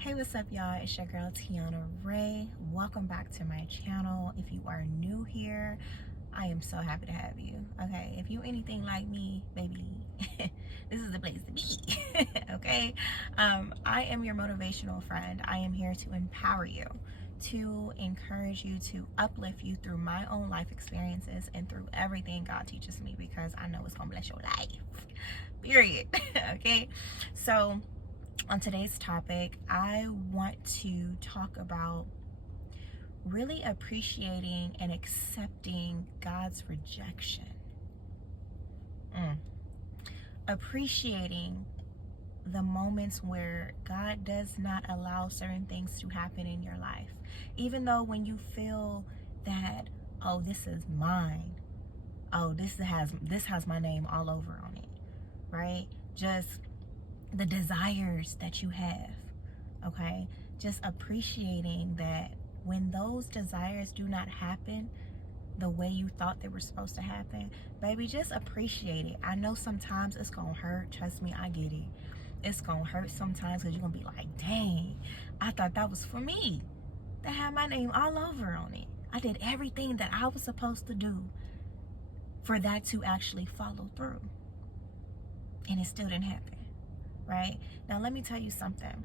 Hey, what's up, y'all? It's your girl Tiana Ray. Welcome back to my channel. If you are new here, I am so happy to have you. Okay, if you anything like me, baby, this is the place to be. Okay, I am your motivational friend. I am here to empower you, to encourage you, to uplift you through my own life experiences and through everything God teaches me, because I know it's gonna bless your life. Period. Okay, so on today's topic, I want to talk about really appreciating and accepting God's rejection. Appreciating the moments where God does not allow certain things to happen in your life. Even though when you feel that, oh, this is mine. Oh, this has my name all over on it, right? Just the desires that you have, okay? Just appreciating that when those desires do not happen the way you thought they were supposed to happen, baby, just appreciate it. I know sometimes it's gonna hurt. Trust me, I get it. It's gonna hurt sometimes because you're gonna be like, dang, I thought that was for me. That had my name all over on it. I did everything that I was supposed to do for that to actually follow through, and it still didn't happen. Right? Now, let me tell you something.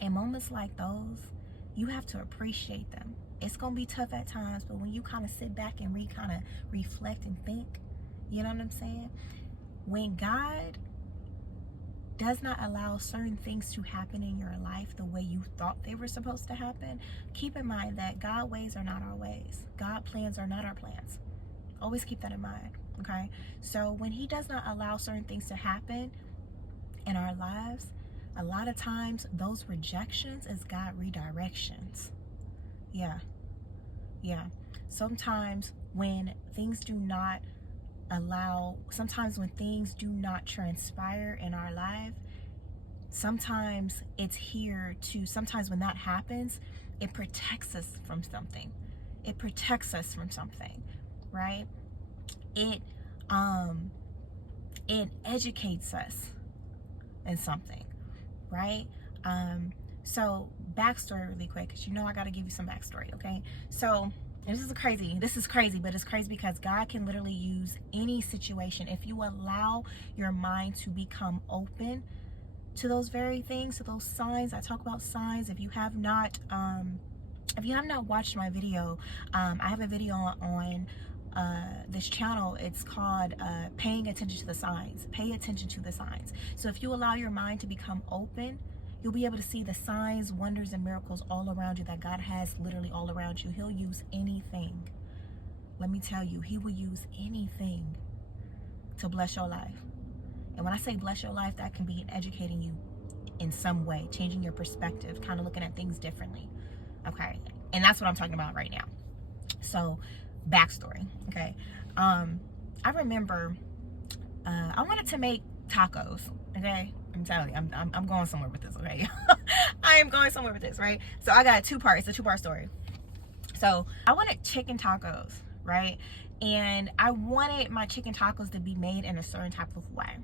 In moments like those, you have to appreciate them. It's going to be tough at times, but when you kind of sit back and kind of reflect and think, you know what I'm saying? When God does not allow certain things to happen in your life the way you thought they were supposed to happen, keep in mind that God's ways are not our ways. God's plans are not our plans. Always keep that in mind, okay? So when He does not allow certain things to happen in our lives, a lot of times those rejections is God redirections. Yeah. Sometimes when things do not transpire in our life, sometimes when that happens, it protects us from something. Right? It educates us in something, right? So backstory really quick, because I got to give you some backstory, okay? So this is crazy, but it's crazy because God can literally use any situation if you allow your mind to become open to those very things, to those signs. I talk about signs. If you have not watched my video, I have a video on this channel. It's called paying attention to the signs. Pay attention to the signs. So if you allow your mind to become open, you'll be able to see the signs, wonders, and miracles all around you that God has literally all around you. He'll use anything. Let me tell you, He will use anything to bless your life. And when I say bless your life, that can be in educating you in some way, changing your perspective, kind of looking at things differently. Okay, and that's what I'm talking about right now. So backstory, okay? I remember I wanted to make tacos, okay? I'm telling you, I'm going somewhere with this, okay? I am going somewhere with this, right? So I got two parts. It's a two-part story. So I wanted chicken tacos, right? And I wanted my chicken tacos to be made in a certain type of way,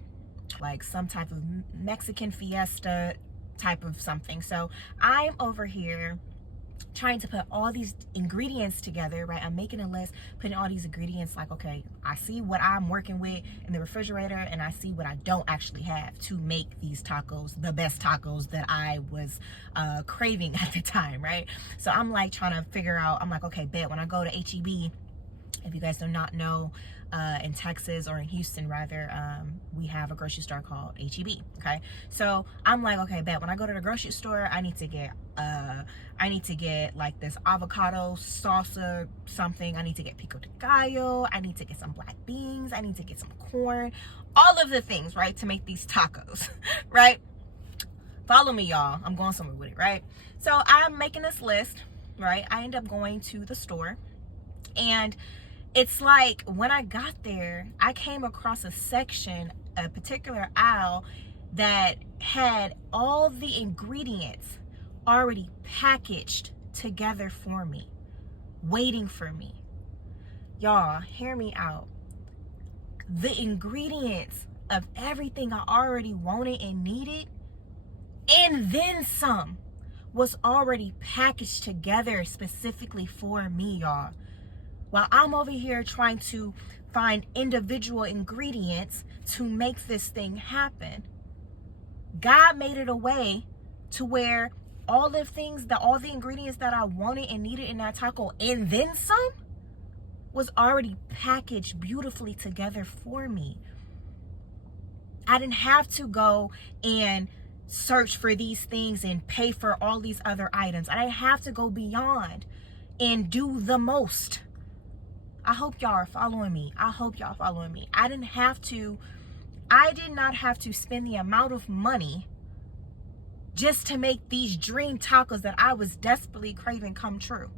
like some type of Mexican fiesta type of something. So I'm over here trying to put all these ingredients together, right? I'm making a list, putting all these ingredients, like, okay, I see what I'm working with in the refrigerator, and I see what I don't actually have to make these tacos the best tacos that I was craving at the time, right? So I'm like trying to figure out, I'm like, okay, bet when I go to HEB, if you guys do not know, in Texas, or in Houston rather, we have a grocery store called HEB. Okay, so I'm like, okay, bet when I go to the grocery store, I need to get like this avocado salsa something. I need to get pico de gallo. I need to get some black beans. I need to get some corn. All of the things, right, to make these tacos, right? Follow me, y'all. I'm going somewhere with it, right? So I'm making this list, right? I end up going to the store, and it's like when I got there, I came across a section, a particular aisle that had all the ingredients already packaged together for me, waiting for me. Y'all, hear me out. The ingredients of everything I already wanted and needed, and then some, was already packaged together specifically for me, y'all. While I'm over here trying to find individual ingredients to make this thing happen, God made it a way to where all the ingredients that I wanted and needed in that taco, and then some, was already packaged beautifully together for me. I didn't have to go and search for these things and pay for all these other items. I didn't have to go beyond and do the most. I hope y'all are following me. I did not have to spend the amount of money just to make these dream tacos that I was desperately craving come true.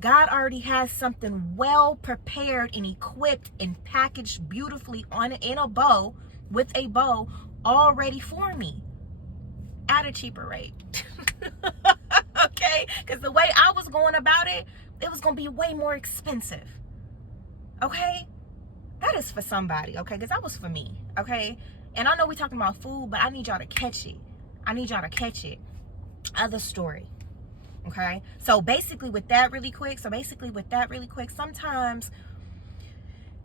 God already has something well prepared and equipped and packaged beautifully in a bow, with a bow, already for me at a cheaper rate. Okay? Because the way I was going about it, it was going to be way more expensive. Okay? That is for somebody, okay? Because that was for me, okay? And I know we're talking about food, but I need y'all to catch it. Other story, okay? So basically with that really quick, sometimes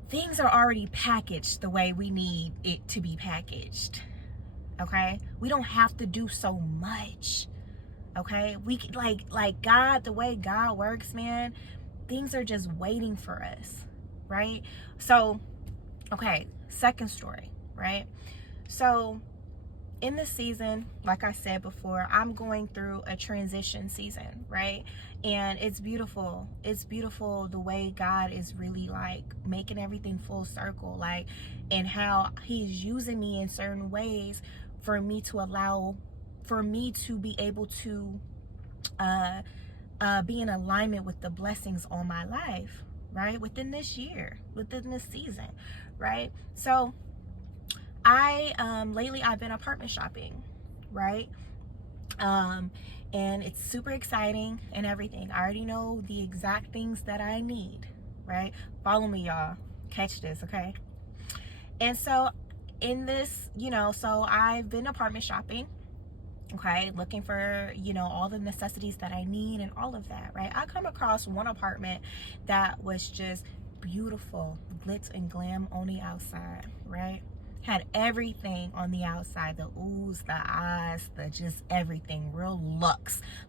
things are already packaged the way we need it to be packaged, okay? We don't have to do so much, okay? We like God, the way God works, man, things are just waiting for us, right? So, okay, second story, right? So in this season, like I said before, I'm going through a transition season, right? And it's beautiful. It's beautiful the way God is really like making everything full circle, like, and how he's using me in certain ways for me to be able to be in alignment with the blessings on my life, right? Within this year, within this season, right? So lately I've been apartment shopping, right? And it's super exciting and everything. I already know the exact things that I need, right? Follow me, y'all. Catch this, okay? And so in this, so I've been apartment shopping, okay, looking for, all the necessities that I need and all of that, right? I come across one apartment that was just beautiful, glitz and glam on the outside, right? Had everything on the outside, the oohs, the ahs, the just everything, real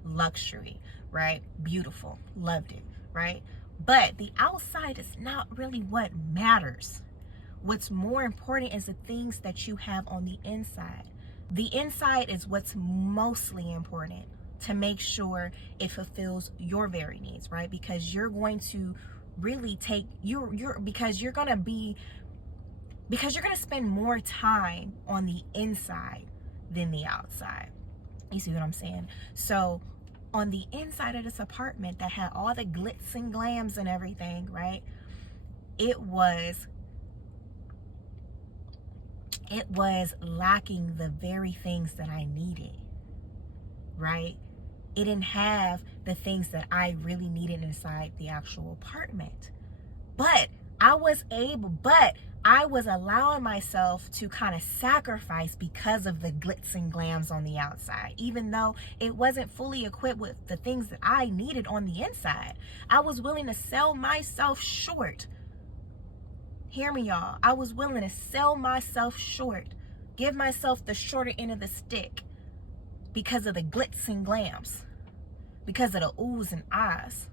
luxury, right? Beautiful, loved it, right? But the outside is not really what matters. What's more important is the things that you have on the inside. The inside is what's mostly important to make sure it fulfills your very needs, right? Because you're going to really because you're going to spend more time on the inside than the outside. You see what I'm saying? So on the inside of this apartment that had all the glitz and glams and everything, right? It was lacking the very things that I needed, right? It didn't have the things that I really needed inside the actual apartment. But I was allowing myself to kind of sacrifice because of the glitz and glams on the outside, even though it wasn't fully equipped with the things that I needed on the inside. I was willing to sell myself short. Hear me, y'all. I was willing to sell myself short, give myself the shorter end of the stick because of the glitz and glams, because of the oohs and ahs.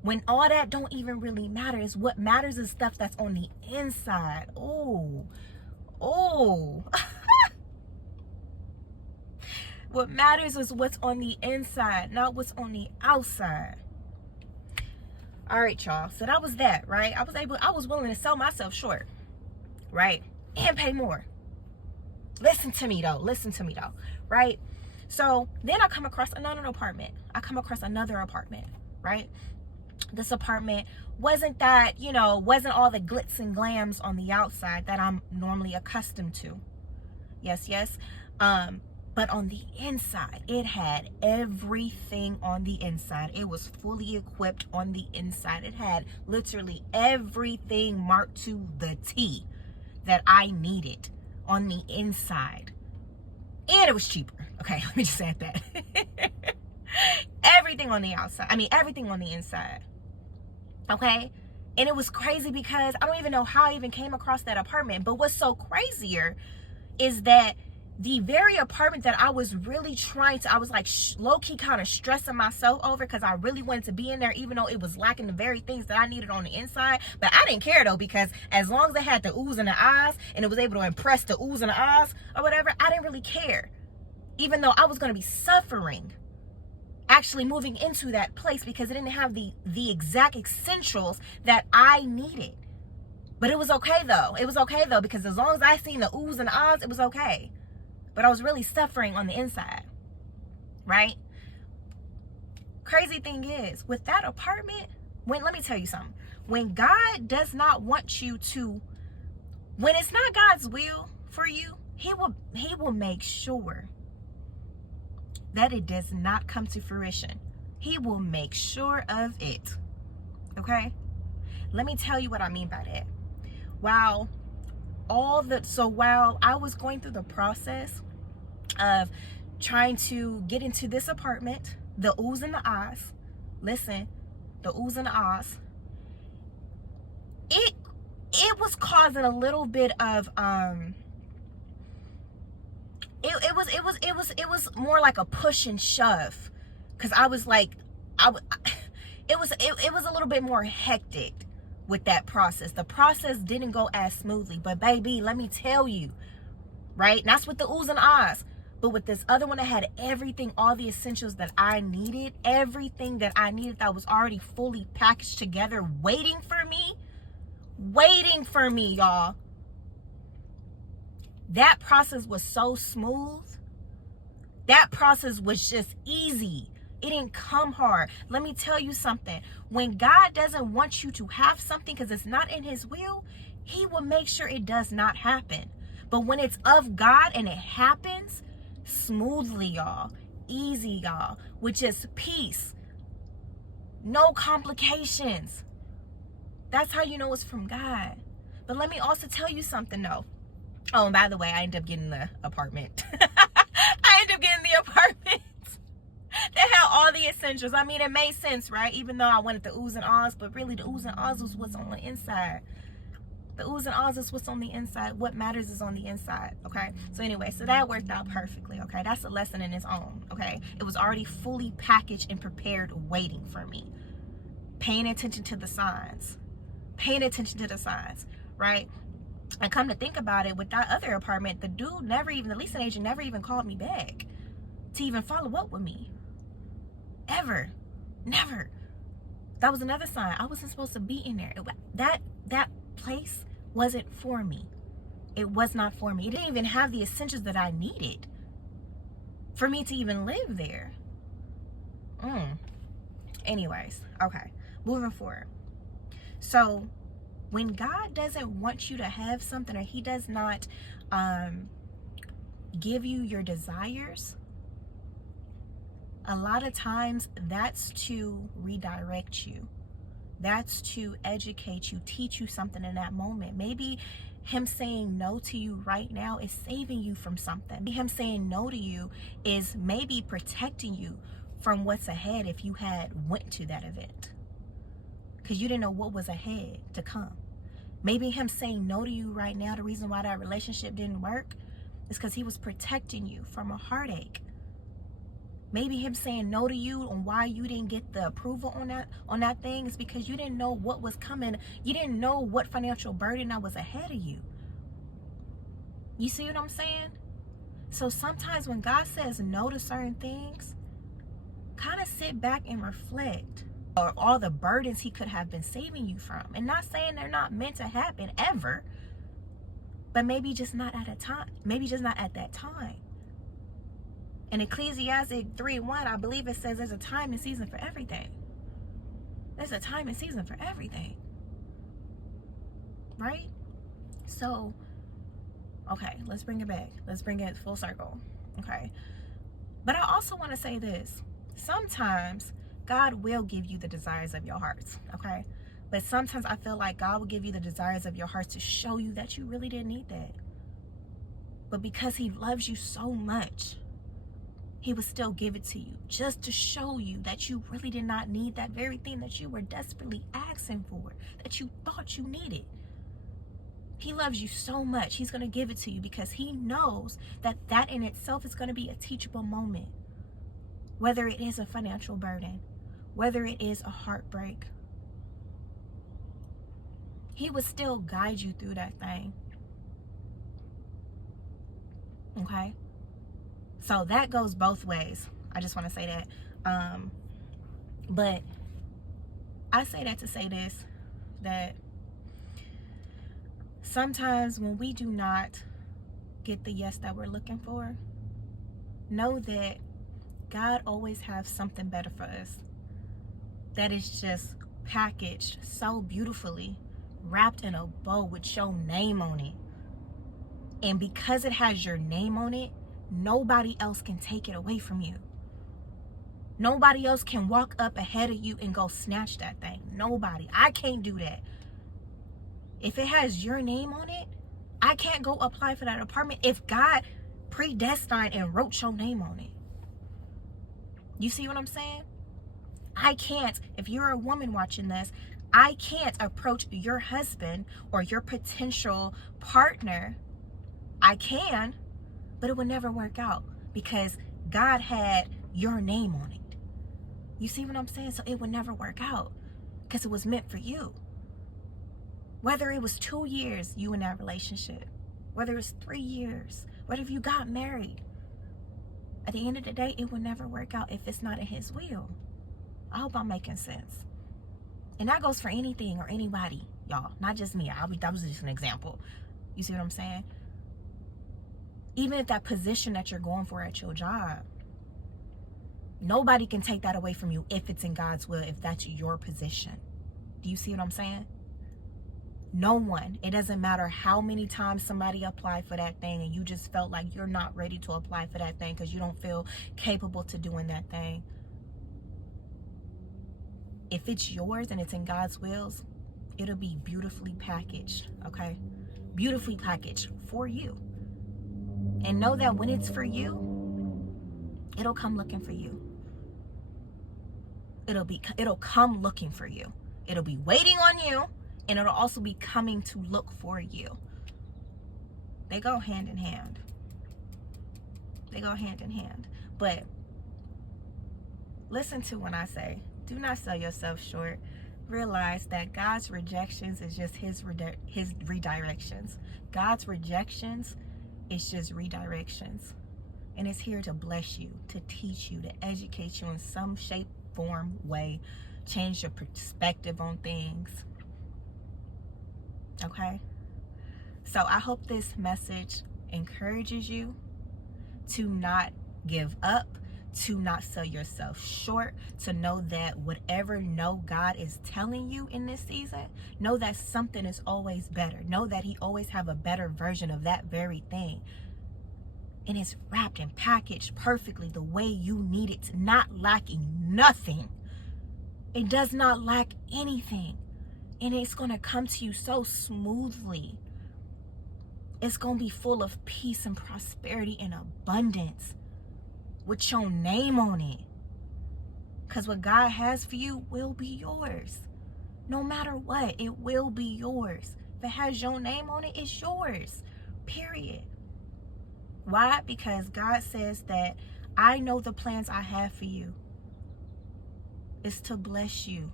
When all that don't even really matter. Is what matters is stuff that's on the inside. Oh. What matters is what's on the inside, not what's on the outside. All right, y'all. So that was that, right? I was willing to sell myself short, right? And pay more. Listen to me though, right? So then I come across another apartment, right? This apartment wasn't wasn't all the glitz and glams on the outside that I'm normally accustomed to. Yes. But on the inside, it had everything on the inside. It was fully equipped on the inside. It had literally everything marked to the T that I needed on the inside. And it was cheaper. Okay, let me just add that. Everything on the outside. I mean, everything on the inside. Okay? And it was crazy because I don't even know how I even came across that apartment. But what's so crazier is that the very apartment that I was really trying to, I was like low-key kind of stressing myself over because I really wanted to be in there, even though it was lacking the very things that I needed on the inside. But I didn't care though, because as long as it had the oohs and the ahs and it was able to impress the oohs and the ahs or whatever, I didn't really care. Even though I was going to be suffering actually moving into that place because it didn't have the exact essentials that I needed. But it was okay though. It was okay though, because as long as I seen the oohs and the ahs, it was okay. But I was really suffering on the inside, right? Crazy thing is, with that apartment, let me tell you something. When God does not want you to, when it's not God's will for you, he will make sure that it does not come to fruition. He will make sure of it. Okay? Let me tell you what I mean by that. While I was going through the process of trying to get into this apartment, the oohs and the ahs, listen, the oohs and the ahs, it was causing a little bit of it was more like a push and shove, because I was like, it was a little bit more hectic with that process. The process didn't go as smoothly, but baby, let me tell you, right? And that's with the oohs and ahs. But with this other one, I had everything, all the essentials that I needed, everything that I needed that was already fully packaged together, waiting for me, y'all. That process was so smooth. That process was just easy. It didn't come hard. Let me tell you something. When God doesn't want you to have something because it's not in his will, he will make sure it does not happen. But when it's of God and it happens smoothly, y'all, easy, y'all, with just peace, no complications, that's how you know it's from God. But let me also tell you something though. Oh, and by the way, I ended up getting the apartment. I ended up getting the apartment that had all the essentials. I mean, it made sense, right? Even though I wanted the oohs and ahs, but really the oohs and ahs was what's on the inside. The oohs and ahs is what's on the inside. What matters is on the inside, okay? So anyway, so that worked out perfectly, okay? That's a lesson in its own, okay? It was already fully packaged and prepared, waiting for me. Paying attention to the signs. Paying attention to the signs, right? And come to think about it, with that other apartment, the dude never even, the leasing agent never even called me back to even follow up with me. Ever. Never. That was another sign. I wasn't supposed to be in there. That place wasn't for me. It was not for me. It didn't even have the essentials that I needed for me to even live there. Anyways, okay. Moving forward. So, when God doesn't want you to have something, or he does not give you your desires, a lot of times that's to redirect you. That's to educate you, teach you something in that moment. Maybe him saying no to you right now is saving you from something. Him saying no to you is maybe protecting you from what's ahead if you had went to that event, because you didn't know what was ahead to come. Maybe him saying no to you right now, the reason why that relationship didn't work is because he was protecting you from a heartache. Maybe him saying no to you and why you didn't get the approval on that thing is because you didn't know what was coming. You didn't know what financial burden that was ahead of you. You see what I'm saying? So sometimes when God says no to certain things, kind of sit back and reflect on all the burdens he could have been saving you from. And not saying they're not meant to happen ever, but maybe just not at a time. Maybe just not at that time. In Ecclesiastes 3:1, I believe it says there's a time and season for everything. There's a time and season for everything. Right? So, okay, let's bring it back. Let's bring it full circle. Okay. But I also want to say this. Sometimes God will give you the desires of your hearts. Okay. But sometimes I feel like God will give you the desires of your hearts to show you that you really didn't need that. But because he loves you so much, he would still give it to you just to show you that you really did not need that very thing that you were desperately asking for, that you thought you needed. He loves you so much. He's going to give it to you because he knows that that in itself is going to be a teachable moment. Whether it is a financial burden, whether it is a heartbreak, he would still guide you through that thing. Okay? So that goes both ways. I just want to say that. But I say that to say this, that sometimes when we do not get the yes that we're looking for, know that God always has something better for us that is just packaged so beautifully, wrapped in a bow with your name on it. And because it has your name on it, nobody else can take it away from you. Nobody else can walk up ahead of you and go snatch that thing. Nobody. I can't do that. If it has your name on it, I can't go apply for that apartment if God predestined and wrote your name on it. You see what I'm saying? I can't, if you're a woman watching this, I can't approach your husband or your potential partner. I can, but it would never work out because God had your name on it. You see what I'm saying? So it would never work out because it was meant for you. Whether it was 2 years you in that relationship, whether it's 3 years, whether if you got married, at the end of the day, it will never work out if it's not in his will. I hope I'm making sense. And that goes for anything or anybody, y'all. Not just me. That was just an example. You see what I'm saying? Even if that position that you're going for at your job, nobody can take that away from you if it's in God's will, if that's your position. Do you see what I'm saying? No one. It doesn't matter how many times somebody applied for that thing and you just felt like you're not ready to apply for that thing because you don't feel capable to doing that thing. If it's yours and it's in God's wills, it'll be beautifully packaged, okay? Beautifully packaged for you. And know that when it's for you, it'll come looking for you. It'll come looking for you. It'll be waiting on you. And it'll also be coming to look for you. They go hand in hand. They go hand in hand. But listen to when I say, do not sell yourself short. Realize that God's rejections is just his redirections. God's rejections is just redirections. And it's here to bless you, to teach you, to educate you in some shape, form, way. Change your perspective on things. Okay, so I hope this message encourages you to not give up, to not sell yourself short, to know that whatever no God is telling you in this season, know that something is always better. Know that he always have a better version of that very thing. And it's wrapped and packaged perfectly the way you need it, not lacking nothing. It does not lack anything. And it's going to come to you so smoothly. It's going to be full of peace and prosperity and abundance with your name on it. Because what God has for you will be yours. No matter what, it will be yours. If it has your name on it, it's yours. Period. Why? Because God says that I know the plans I have for you. It's to bless you,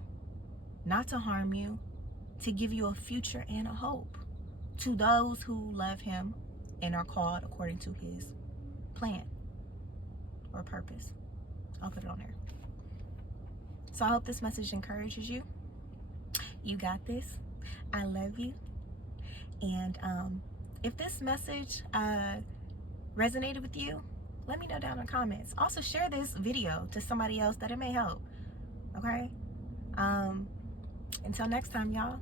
not to harm you. To give you a future and a hope to those who love him and are called according to his plan or purpose. I'll put it on there. So I hope this message encourages you. You got this. I love you. And if this message resonated with you, let me know down in the comments. Also share this video to somebody else that it may help. Okay? Until next time, y'all.